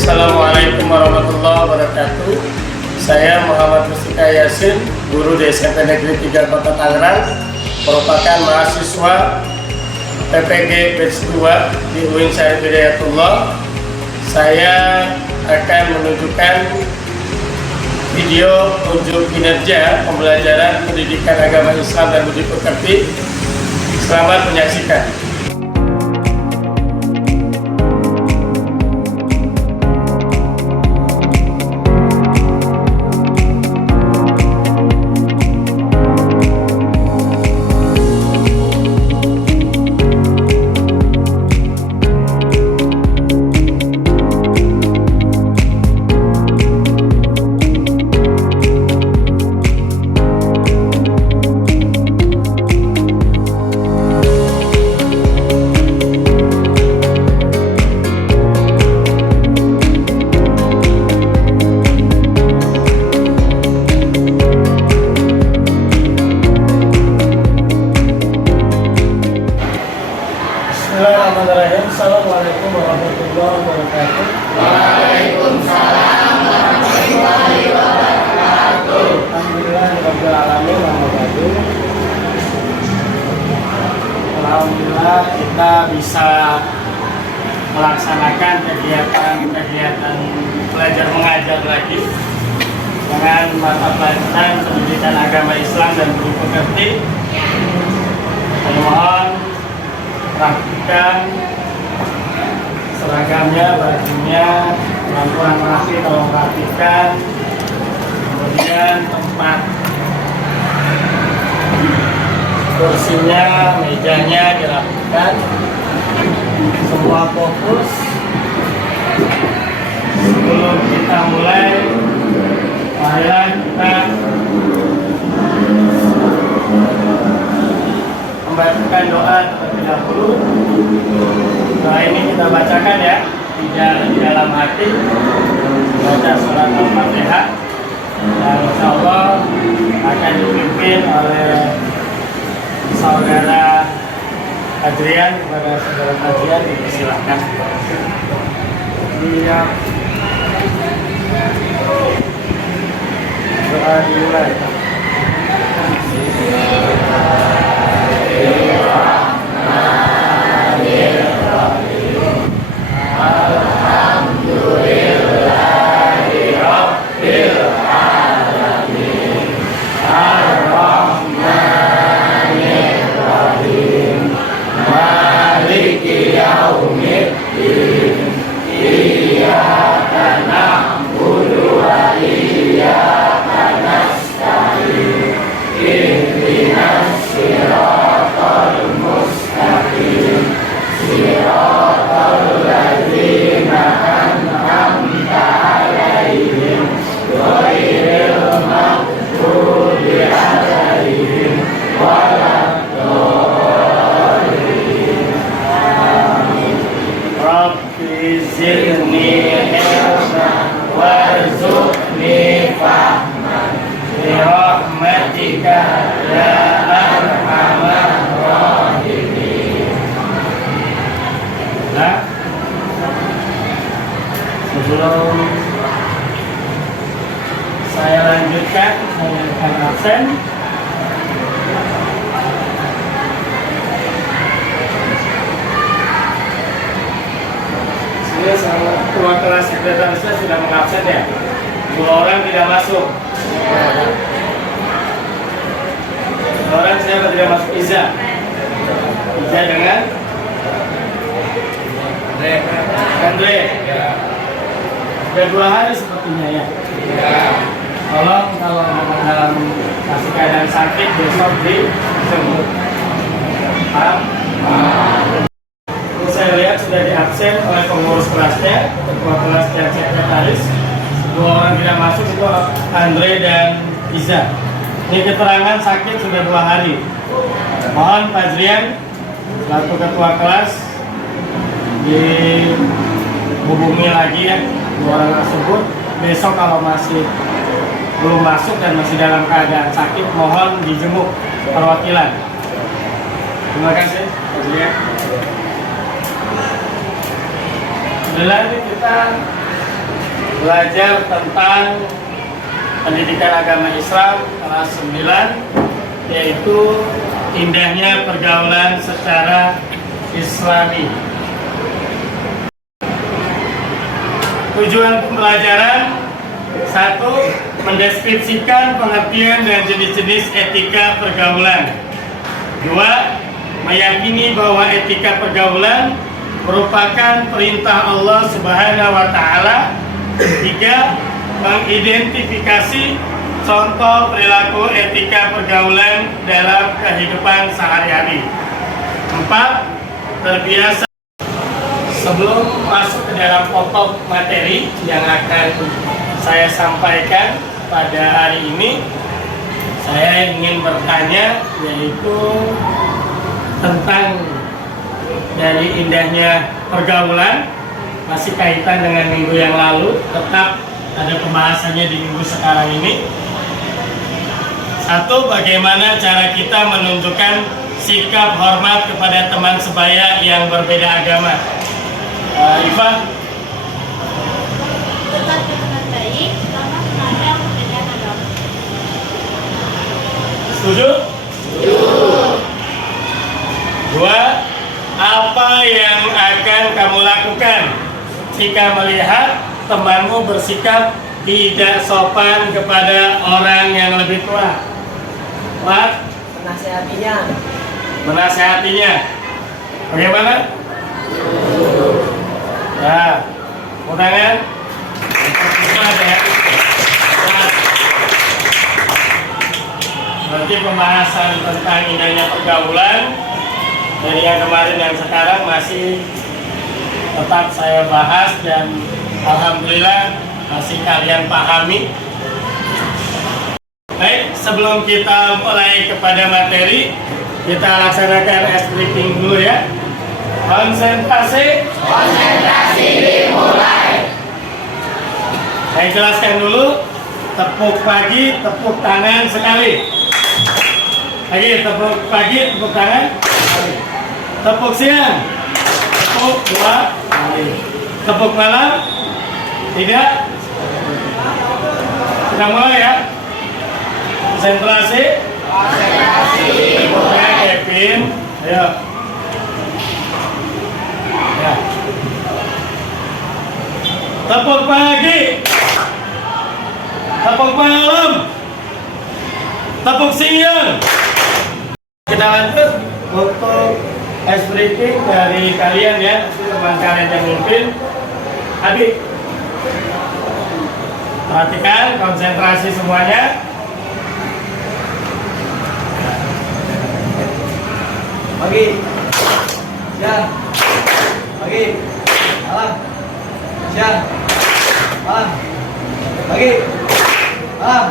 Assalamualaikum warahmatullahi wabarakatuh. Saya Muhammad Mustika Yasin, guru di SMP Negeri 3 Kota Tangerang, merupakan mahasiswa PPG Batch 2 di UIN Syarif Hidayatullah. Saya akan menunjukkan video unjuk kinerja pembelajaran pendidikan agama Islam dan budi pekerti. Selamat menyaksikan. Bismillahirrahmanirrahim. Assalamualaikum warahmatullahi wabarakatuh. Waalaikumsalam warahmatullahi wabarakatuh. Alhamdulillahirabbil alamin. Alhamdulillah kita bisa melaksanakan kegiatan belajar mengajar lagi dengan mata pelajaran pendidikan agama Islam dan budi pekerti. Mohon rapikan seragamnya, bajunya, lampuan rapi tolong rapikan, kemudian tempat kursinya, mejanya dirapikan, semua fokus. Sebelum kita mulai, marilah kita membacakan doa terlebih dahulu. Doa ini kita bacakan ya, tidak di dalam hati, baca surat Al-Fatihah, dan insya Allah akan dipimpin oleh saudara Adrian. Kepada saudara Adrian dipersilahkan. Iya. Doa dimulai. Zidni ilman warzuqni fahman birahmatika ya arhamar rahimin. Nah, sebelum saya lanjutkan, saya akan absen. Ketua kelas sekretarisnya sudah mengabsen ya. 2 orang tidak masuk. 2 orang siapa tidak masuk? Iza dengan Andre. Sudah 2 hari sepertinya ya. Tolong kalau dalam masih keadaan sakit besok dijemput. Paham? Saya lihat sudah diabsen oleh pengurus kelasnya, ketua kelas dan sekretaris. 2 orang tidak masuk itu Andre dan Iza. Ini keterangan sakit sudah 2 hari. Mohon Pak Adrian selaku ketua kelas dihubungi lagi ya 2 orang tersebut. Besok kalau masih belum masuk dan masih dalam keadaan sakit, mohon dijenguk perwakilan. Terima kasih Pak Adrian. Alhamdulillah ini kita belajar tentang pendidikan agama Islam kelas 9, yaitu indahnya pergaulan secara Islami. Tujuan pembelajaran: 1. Mendeskripsikan pengertian dan jenis-jenis etika pergaulan. 2. Meyakini bahwa etika pergaulan merupakan perintah Allah Subhanahu wa Ta'ala. 3. Mengidentifikasi contoh perilaku etika pergaulan dalam kehidupan sehari-hari. 4. Terbiasa. Sebelum masuk ke dalam pokok materi yang akan saya sampaikan pada hari ini, saya ingin bertanya, yaitu tentang dari indahnya pergaulan, masih kaitan dengan minggu yang lalu, tetap ada pembahasannya di minggu sekarang ini. 1. Bagaimana cara kita menunjukkan sikap hormat kepada teman sebaya yang berbeda agama? Iva? Tetap berteman baik sama memandang perbedaan agama. Setuju? Setuju. 2. Apa yang akan kamu lakukan jika melihat temanmu bersikap tidak sopan kepada orang yang lebih tua? What? Menasehatinya. Menasehatinya. Bagaimana? Ya, tangan. Berarti pembahasan tentang indahnya pergaulan dari yang kemarin dan sekarang masih tetap saya bahas, dan alhamdulillah masih kalian pahami. Baik, sebelum kita mulai kepada materi, kita laksanakan ice breaking dulu ya. Konsentrasi. Konsentrasi dimulai. Saya jelaskan dulu. Tepuk pagi, tepuk tangan sekali. Lagi, tepuk pagi, tepuk tangan sekali. Tepuk siang, tepuk 2 kali. Tepuk malam, tidak. Kita mulai ya. Konsentrasi. Konsentrasi dimulai. Kevin, ayo. Ya. Tepuk pagi, tepuk malam, tepuk siang. Kita lanjut untuk ice breaking dari kalian ya, teman kalian yang mimpin. Adi, perhatikan, konsentrasi semuanya. Pagi. Siang. Pagi. Malam. Siang. Malam. Pagi. Malam.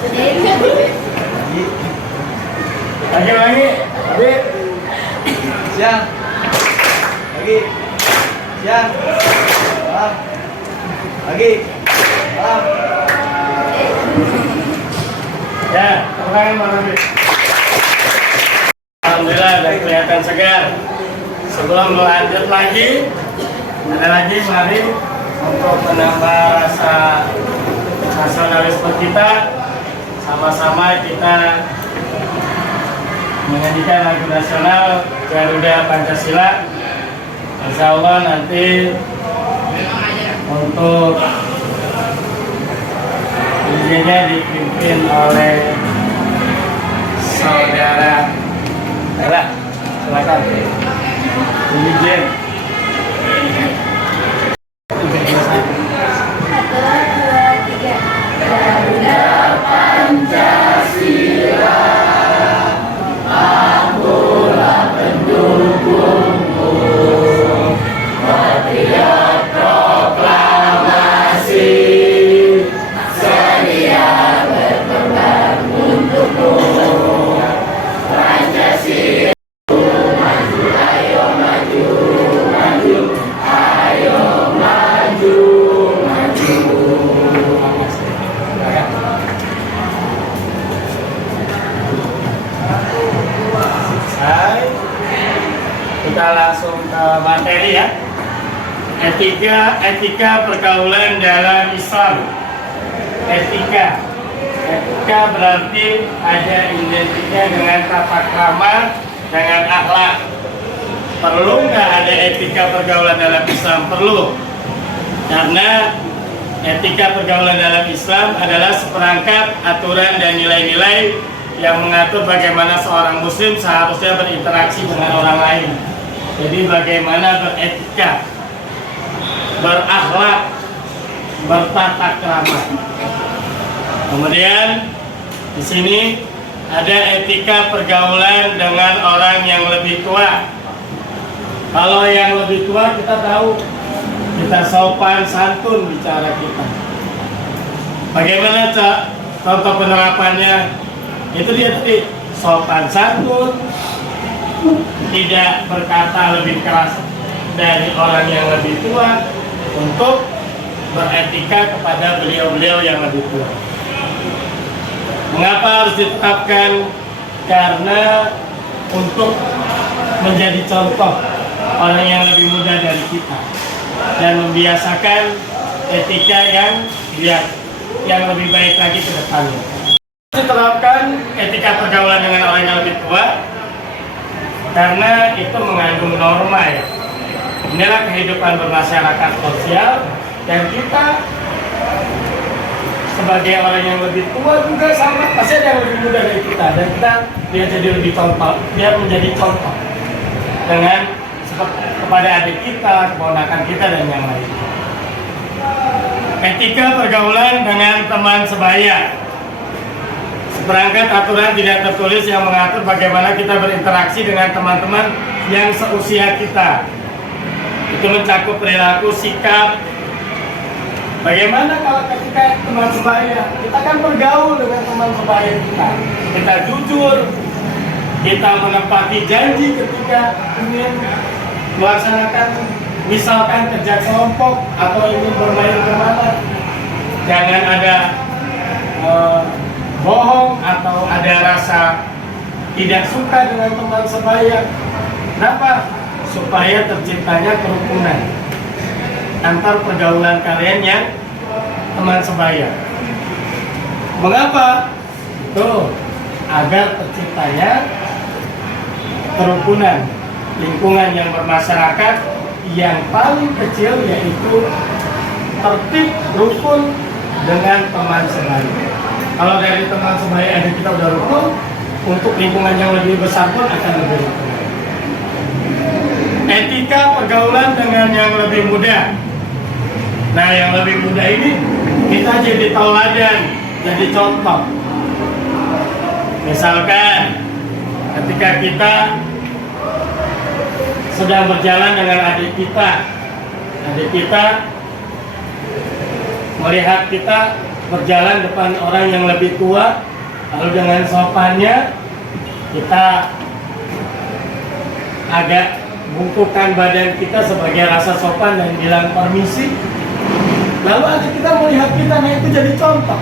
Pagi. Lagi. Adi. Siang. Pagi. Siang. Malam. Pagi. Malam. Ya, teman Adi. Alhamdulillah, dan kelihatan segar. Sebelum lanjut lagi, ada lagi, mari untuk menambah rasa nasionalisme kita, sama-sama kita menyanyikan lagu nasional Garuda Pancasila. Insya Allah nanti untuk DJ-nya dipimpin oleh saudara. Ayolah, silakan. DJ. Garuda Pancasila, akulah pendukungmu, patriot proklamasi, sedia berkorban untukmu. Pancasila maju, ayo maju, maju, ayo maju, maju. Selesai. Kita langsung ke materi ya. Etika pergaulan dalam Islam. Etika berarti ada identiknya dengan tata krama, dengan akhlak. Perlu nggak ada etika pergaulan dalam Islam? Perlu, karena etika pergaulan dalam Islam adalah seperangkat aturan dan nilai-nilai yang mengatur bagaimana seorang muslim seharusnya berinteraksi dengan orang lain. Jadi bagaimana beretika, berakhlak, bertata krama. Kemudian di sini ada etika pergaulan dengan orang yang lebih tua. Kalau yang lebih tua kita tahu, kita sopan santun bicara kita. Bagaimana contoh penerapannya? Itu dia tadi, sopan santun, tidak berkata lebih keras dari orang yang lebih tua, untuk beretika kepada beliau-beliau yang lebih tua. Mengapa harus ditetapkan? Karena untuk menjadi contoh orang yang lebih muda dari kita dan membiasakan etika yang lebih baik lagi ke depannya. Diterapkan etika pergaulan dengan orang yang lebih tua karena itu mengandung norma ya. Inilah kehidupan bermasyarakat sosial, dan kita sebagai orang yang lebih tua juga sama, pasti ada yang lebih muda dari kita, dan kita dia jadi lebih contoh, dia menjadi contoh dengan kepada adik kita, keponakan kita, dan yang lain. Etika pergaulan dengan teman sebaya. Seperangkat aturan tidak tertulis yang mengatur bagaimana kita berinteraksi dengan teman-teman yang seusia kita. Itu mencakup perilaku, sikap. Bagaimana kalau ketika teman sebaya, kita kan bergaul dengan teman sebaya kita. Kita jujur, kita menepati janji ketika ingin melaksanakan misalkan kerja kelompok atau ingin bermain kemana. Jangan ada bohong atau ada rasa tidak suka dengan teman sebaya. Kenapa? Supaya terciptanya kerukunan antar pergaulan kalian yang teman sebaya. Mengapa? Tuh, agar terciptanya kerukunan lingkungan yang bermasyarakat yang paling kecil, yaitu tertib rukun dengan teman sebaya. Kalau dari teman sebaya ada kita udah rukun, untuk lingkungan yang lebih besar pun akan lebih rukun. Etika pergaulan dengan yang lebih muda. Nah, yang lebih muda ini kita jadi tauladan, jadi contoh. Misalkan ketika kita sedang berjalan dengan adik kita melihat kita berjalan depan orang yang lebih tua, lalu dengan sopannya kita agak bungkukkan badan kita sebagai rasa sopan dan bilang permisi. Lalu adik kita melihat kita, nah itu jadi contoh.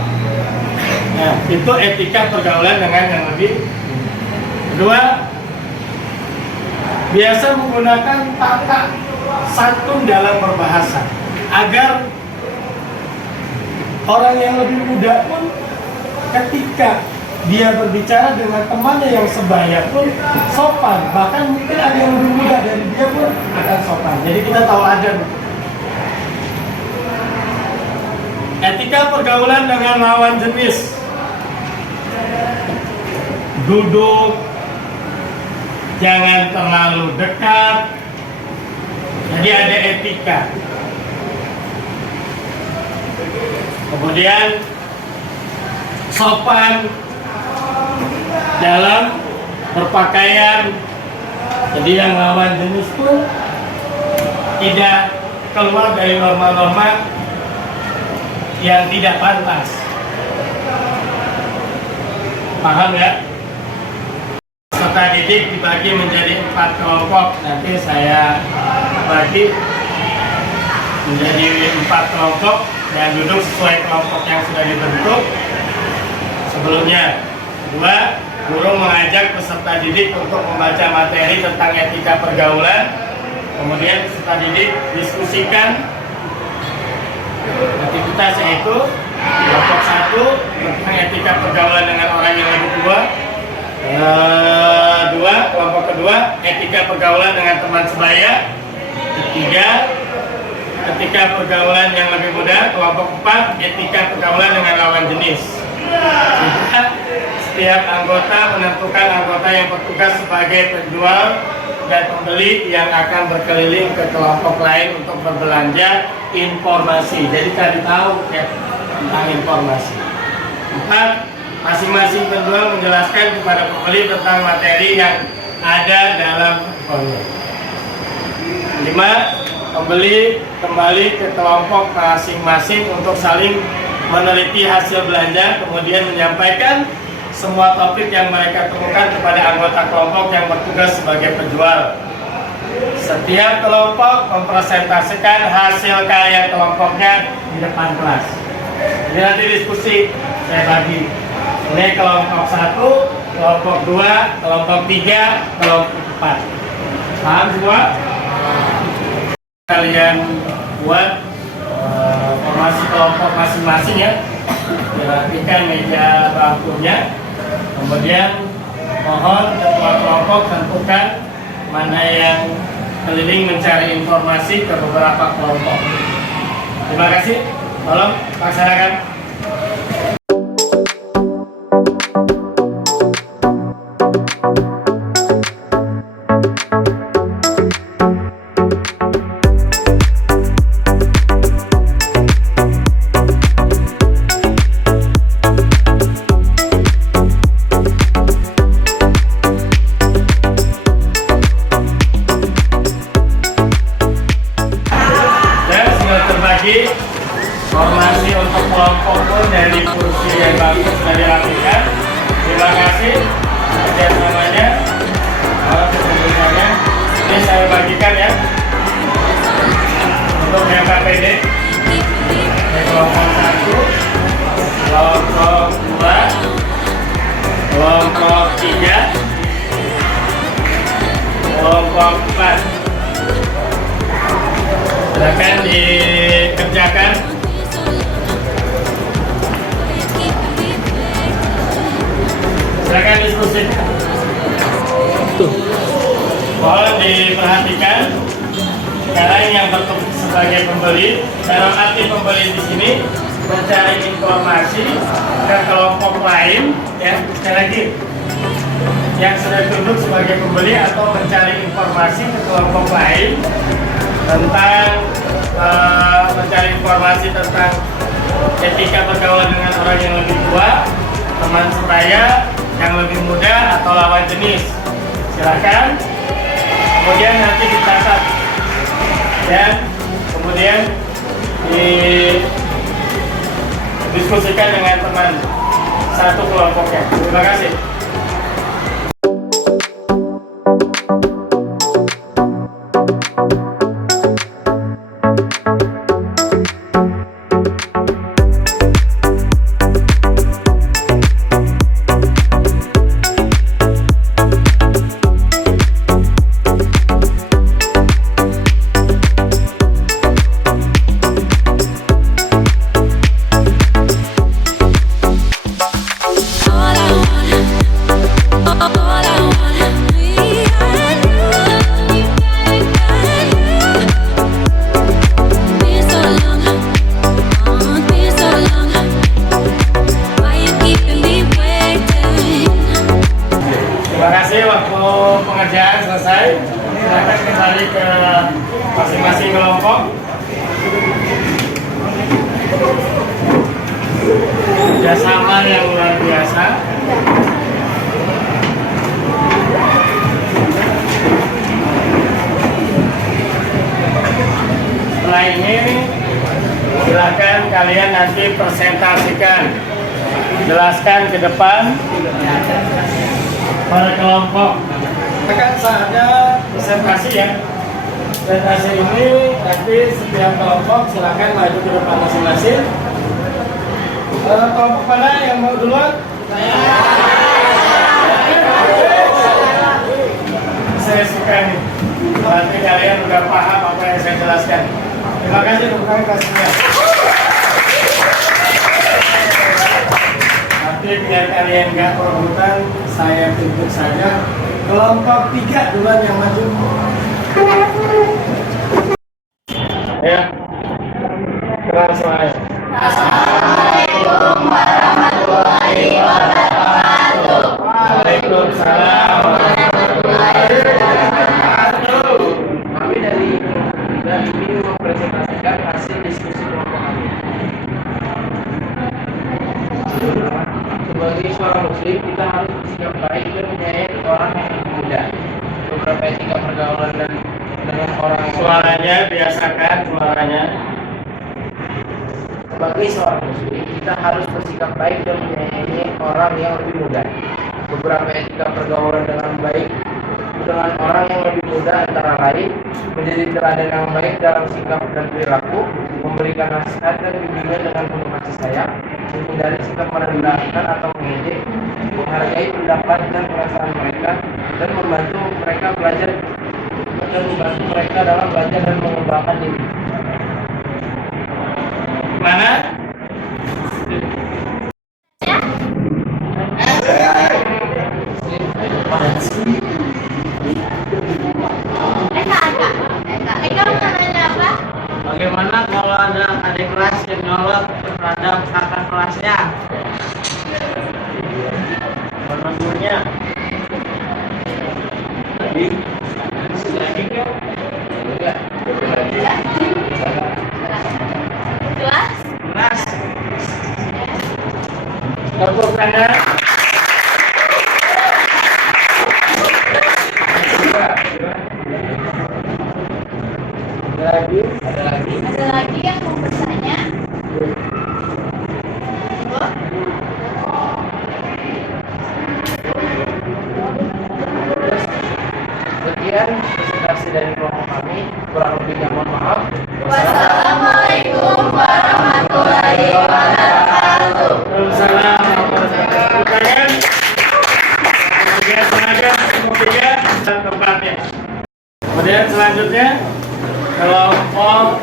Nah, itu etika pergaulan dengan yang lebih. Kedua, biasa menggunakan tata santun dalam berbahasa agar orang yang lebih muda pun ketika dia berbicara dengan temannya yang sebaya pun sopan, bahkan mungkin ada yang lebih muda dari dia pun akan sopan. Jadi kita tahu ada etika pergaulan dengan lawan jenis. Duduk, jangan terlalu dekat. Jadi ada etika. Kemudian sopan dalam berpakaian. Jadi yang lawan jenis pun tidak keluar dari norma-norma yang tidak pantas. Paham ya? Peserta didik dibagi menjadi 4 kelompok. Nanti saya bagi menjadi 4 kelompok dan duduk sesuai kelompok yang sudah dibentuk sebelumnya. Kedua, guru mengajak peserta didik untuk membaca materi tentang etika pergaulan Kemudian peserta didik diskusikan aktivitas yaitu kelompok 1 tentang etika pergaulan dengan orang yang lebih tua. Kelompok kedua etika pergaulan dengan teman sebaya. Ketiga, etika pergaulan yang lebih muda. Kelompok 4 etika pergaulan dengan lawan jenis. Setiap anggota menentukan anggota yang bertugas sebagai penjual dan pembeli yang akan berkeliling ke kelompok lain untuk berbelanja informasi. Jadi cari tahu ya tentang informasi. 4. Masing-masing penjual menjelaskan kepada pembeli tentang materi yang ada dalam bukunya. 5. Pembeli kembali ke kelompok masing-masing untuk saling meneliti hasil belanja, kemudian menyampaikan semua topik yang mereka temukan kepada anggota kelompok yang bertugas sebagai penjual. Setiap kelompok mempresentasikan hasil karya kelompoknya di depan kelas. Jadi nanti diskusi saya bagi. Ini kelompok 1, kelompok 2, kelompok 3, kelompok 4. Paham semua? Kalian buat formasi kelompok masing-masing ya. Dirapikan meja bangkunya. Kemudian mohon ketua kelompok tentukan mana yang keliling mencari informasi ke beberapa kelompok. Terima kasih. Tolong laksanakan. Formasi untuk kelompok pun dari kursi yang bagus sudah dirapikan. Terima kasih kerjasamanya. Ini saya bagikan ya untuk yang KPD. Kelompok 1, kelompok 2, kelompok 3, kelompok 4. Silakan dikerjakan. Silakan diskusi. Mohon diperhatikan. Sekarang yang bertugas sebagai pembeli, dalam arti pembeli di sini mencari informasi ke kelompok lain, ya. Sekali lagi, yang sudah duduk sebagai pembeli atau mencari informasi ke kelompok lain tentang mencari informasi tentang etika pergaulan dengan orang yang lebih tua, teman sebaya yang lebih muda atau lawan jenis. Silakan. Kemudian nanti dicatat dan kemudian didiskusikan dengan teman satu kelompoknya. Terima kasih. Waktu pengerjaan selesai, silakan kembali ke masing-masing kelompok. Kerjasama yang luar biasa. Setelah ini, silakan kalian nanti presentasikan, jelaskan ke depan pada kelompok. Tekan saatnya presentasi ya. Presentasi ini nanti setiap kelompok silakan maju ke depan masing-masing. Kelompok mana yang mau duluan? Saya suka nih. Berarti kalian udah paham apa yang saya jelaskan. Terima kasih untuk kasihnya. Tapi biar kalian nggak perebutan, saya tunjuk saja kelompok 3 duluan yang maju. Ya, keras semuanya. Assalamualaikum warahmatullahi wabarakatuh. Waalaikumsalam warahmatullahi wabarakatuh. Kami dari ini mempresentasikan hasil diskusi kelompok kami. Sebagai seorang muslim, kita harus bersikap baik dan menyayangi orang yang lebih muda. Beberapa etika pergaulan dan dengan orang Suaranya biasakan suaranya. Sebagai seorang muslim, kita harus bersikap baik dan menyayangi orang yang lebih muda. Beberapa etika pergaulan dengan baik dengan orang yang lebih muda antara lain menjadi teladan yang baik dalam sikap dan perilaku, memberikan nasihat dan bimbingan dengan penuh kasih sayang, menghindari sikap merendahkan atau mengejek, menghargai pendapat dan perasaan mereka, dan membantu mereka belajar dan membantu mereka dalam belajar dan mengembangkan diri. Mana? Eka mau nanya apa? Bagaimana kalau ada adik kelas yang nyolot terhadap kakak kelasnya? Mana gurunya? Kelas? Kelas Tepuk tangan. Ada lagi. Ada lagi yang mau bertanya? Sekian presentasi dari kelompok kami. Kurang lebihnya mohon maaf. Wassalamualaikum warahmatullahi wabarakatuh. Waalaikumsalam warahmatullahi wabarakatuh. Kemudian selanjutnya kemudian tempatnya. Kemudian selanjutnya kelompok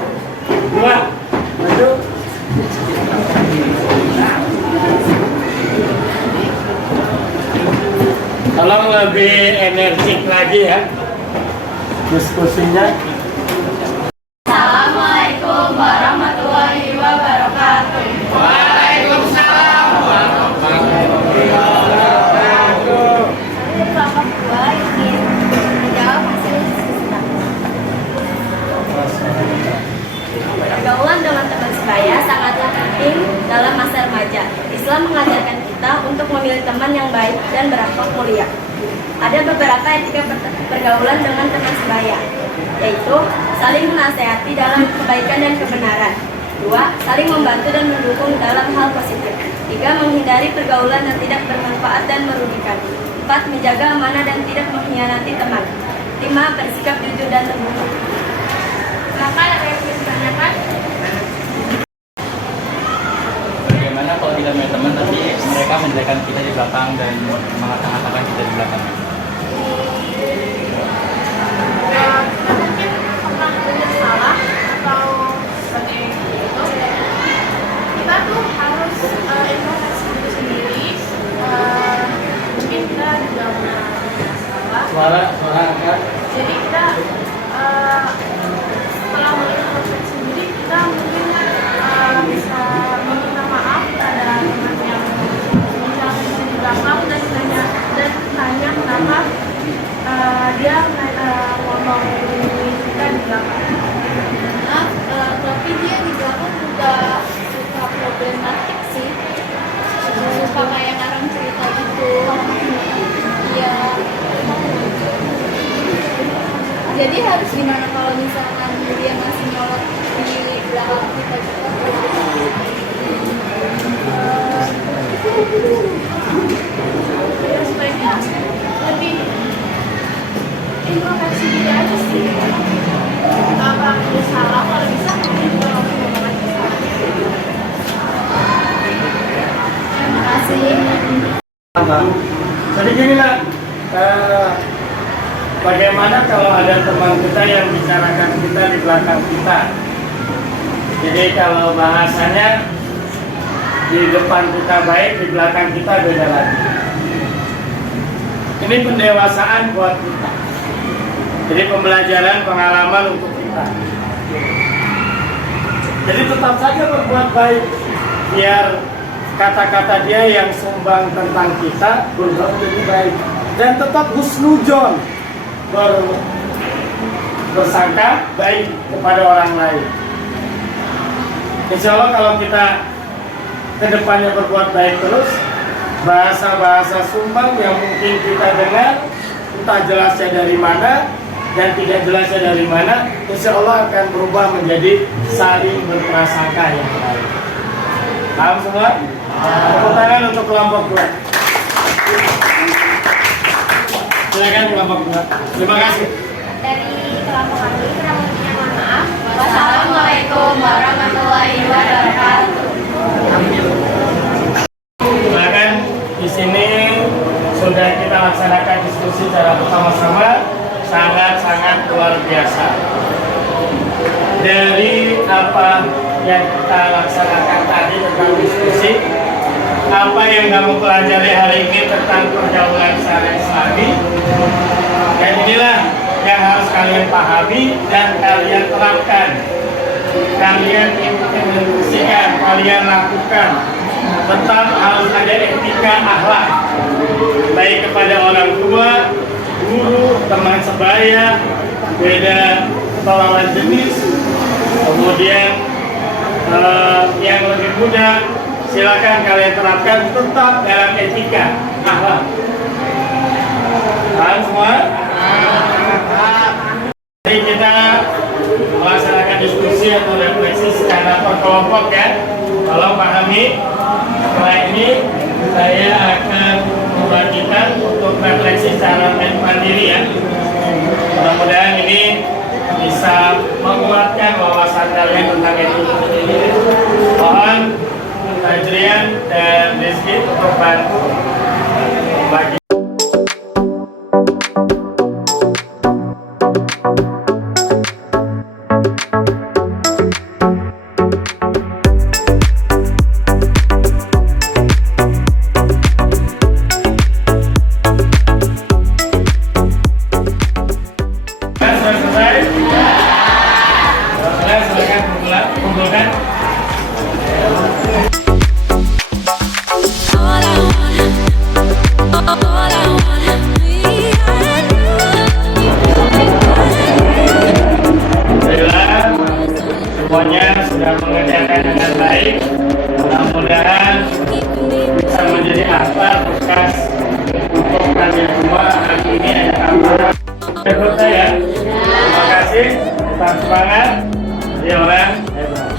2 maju. Tolong lebih energik lagi ya diskusinya. Assalamualaikum warahmatullahi wabarakatuh. Kelompok 2 ingin menjawab hasil diskusi kami. Pergaulan dengan teman sebaya sangatlah penting dalam masa remaja. Islam mengajarkan kita untuk memilih teman yang baik dan berakhlak mulia. Ada beberapa etika pergaulan dengan teman sebaya, yaitu saling menasehati dalam kebaikan dan kebenaran. 2. Saling membantu dan mendukung dalam hal positif. 3. Menghindari pergaulan yang tidak bermanfaat dan merugikan. 4. Menjaga amanah dan tidak mengkhianati teman. 5. Bersikap jujur dan lembut. Maka ada yang ingin ditanyakan? bagaimana kalau kita punya teman tapi mereka menjelekan kita di belakang dan mengata-ngatakan kita di belakang? Kita mungkin pernah banyak salah atau seperti itu. Kita tuh harus introspeksi diri sendiri. Mungkin kita juga pernah banyak salah. Suara angkat. Jadi kita setelah mengintrospeksi diri, kita mungkin bisa meminta maaf pada teman yang misalnya kita di belakang dan tanya kenapa dia ngomong kita di belakang. Tapi dia di belakang juga suka problematik sih, suka kayak ngarang cerita gitu. Iya. Jadi harus gimana kalau misalkan dia masih nyolot di belakang kita juga? Ya sebaiknya lebih introspeksi diri aja sih. Apa ada salah, kalau bisa mungkin juga langsung ngomong aja salah. Terima kasih. Jadi gini lah, bagaimana kalau ada teman kita yang bicarakan kita di belakang kita? Jadi kalau bahasanya di depan kita baik, di belakang kita beda lagi. Ini pendewasaan buat kita. Jadi pembelajaran, pengalaman untuk kita. Jadi tetap saja berbuat baik, biar kata-kata dia yang sumbang tentang kita berubah menjadi baik. Dan tetap husnudzon, bersangka baik kepada orang lain. Insya Allah kalau kita kedepannya berbuat baik terus, bahasa-bahasa sumbang yang mungkin kita dengar, entah jelasnya dari mana dan tidak jelasnya dari mana, insya Allah akan berubah menjadi saling berprasangka yang baik. Paham semua? Tepuk tangan untuk kelompok 2. Silakan kelompok 2. Terima kasih. Dari kelompok kami, kurang lebihnya mohon maaf. Wassalamualaikum warahmatullahi wabarakatuh. Silakan, di sini sudah kita laksanakan diskusi secara bersama-sama, sangat-sangat luar biasa. Dari apa yang kita laksanakan tadi tentang diskusi, apa yang kamu pelajari hari ini tentang pergaulan syariah Islami, dan inilah yang harus kalian pahami dan kalian terapkan, kalian implementasikan, kalian lakukan. Tetap harus ada etika akhlak, baik kepada orang tua, guru, teman sebaya, beda lawan jenis, kemudian yang lebih muda, silakan kalian terapkan tetap dalam etika akhlak. Paham semua? Jadi kita melaksanakan diskusi atau refleksi secara per kelompok ya. Kalau pahami, setelah ini saya akan membagikan untuk refleksi secara mandiri ya. Mudah-mudahan ini bisa menguatkan wawasan kalian tentang itu. Mohon Adrian dan Rizky untuk bantu bagi. Semuanya sudah mengerjakan dengan baik. Mudah-mudahan bisa menjadi akar bekas untuk kalian semua. Hari ini ada tambahan menurut saya. Terima kasih, tetap semangat, jadi orang hebat.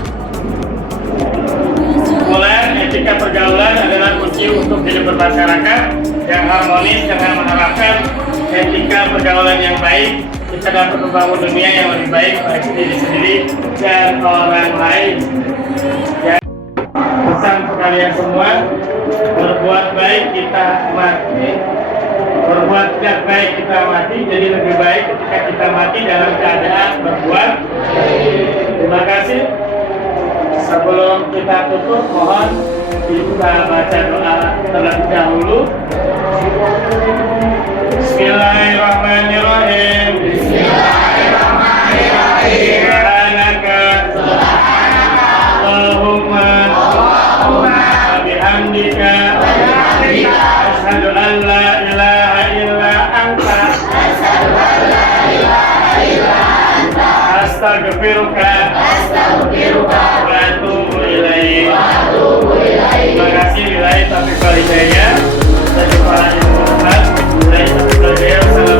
Kesimpulan, etika pergaulan adalah kunci untuk hidup bermasyarakat yang harmonis dengan mengharapkan etika pergaulan yang baik. Kita dapat membangun dunia yang lebih baik bagi diri sendiri dan orang lain. Dan pesan untuk kalian semua, berbuat baik kita mati, berbuat tidak baik kita mati. Jadi lebih baik ketika kita mati dalam keadaan berbuat baik. Terima kasih. Sebelum kita tutup, mohon kita baca doa terlebih dahulu. Bismillahirrahmanirrahim. Allahumma wa bihamdika asyhadu an la ilaha illa anta astaghfiruka wa atubu ilaik. Terima kasih. Bila taufiq wal hidayah. Saya jumpa lagi. Assalamualaikum warahmatullahi wabarakatuh.